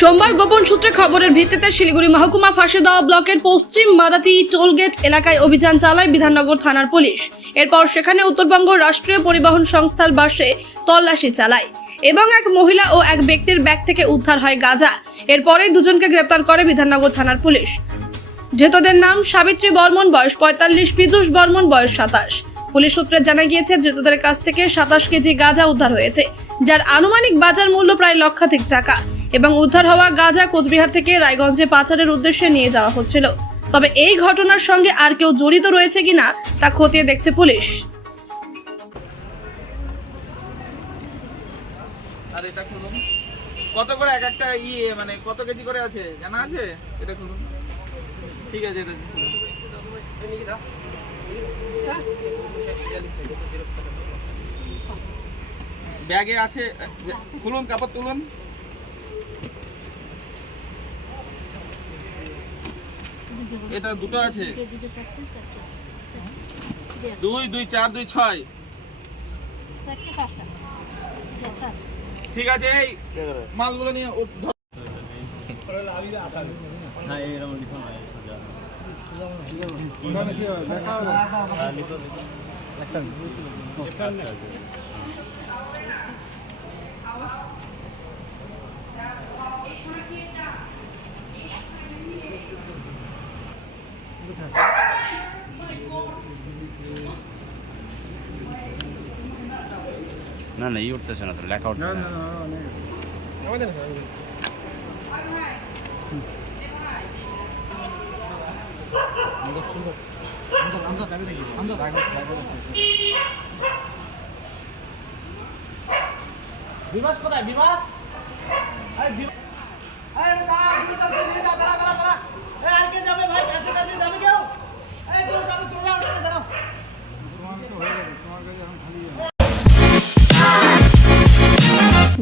সোমবার গোপন সূত্রে খবরের ভিত্তিতে শিলিগুড়ি মহকুমা ফাঁসিদেওয়া ব্লকের পশ্চিম মাদাতি টোলগেট এলাকায় অভিযান চালায় বিধাননগর থানার পুলিশ। এরপর সেখানে উত্তরবঙ্গ রাষ্ট্রীয় পরিবহন সংস্থার বাসে তল্লাশি চালায় এবং এক মহিলা ও এক ব্যক্তির ব্যাগ থেকে উদ্ধার হয় গাঁজা। এরপরে দুজনকে গ্রেপ্তার করে বিধাননগর থানার পুলিশ। ধৃতদের নাম সাবিত্রী বর্মন, বয়স 45, পীযূষ বর্মন, বয়স 27। পুলিশ সূত্রে জানা গিয়েছে ধৃতদের কাছ থেকে 27 কেজি গাঁজা উদ্ধার হয়েছে, যার আনুমানিক বাজার মূল্য প্রায় লক্ষাধিক টাকা, এবং উদ্ধার হওয়া গাঁজা কোচবিহার থেকে রায়গঞ্জে পাচারের উদ্দেশ্যে নিয়ে যাওয়া হচ্ছিল। তবে এই ঘটনার সঙ্গে আর কেউ জড়িত রয়েছে কিনা তা খতিয়ে দেখছে পুলিশ। আর এটা খুলুন, কত করে এক একটা মানে কত কেজি করে আছে জানা আছে? এটা খুলুন, ঠিক আছে। এটা খুলুন, ব্যাগে আছে, খুলুন, কাপড় তুলুন। এটা দুটো আছে, 2 2 4 2 6। ঠিক আছে, এই মালগুলো নিয়ে না না, উঠতেছে না তো, লেখা উঠছে না। বিবাস কোথায়? বিবাস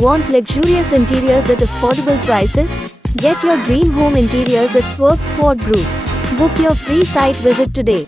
Want luxurious interiors at affordable prices? Get your dream home interiors at Swerve Sport Group. Book your free site visit today.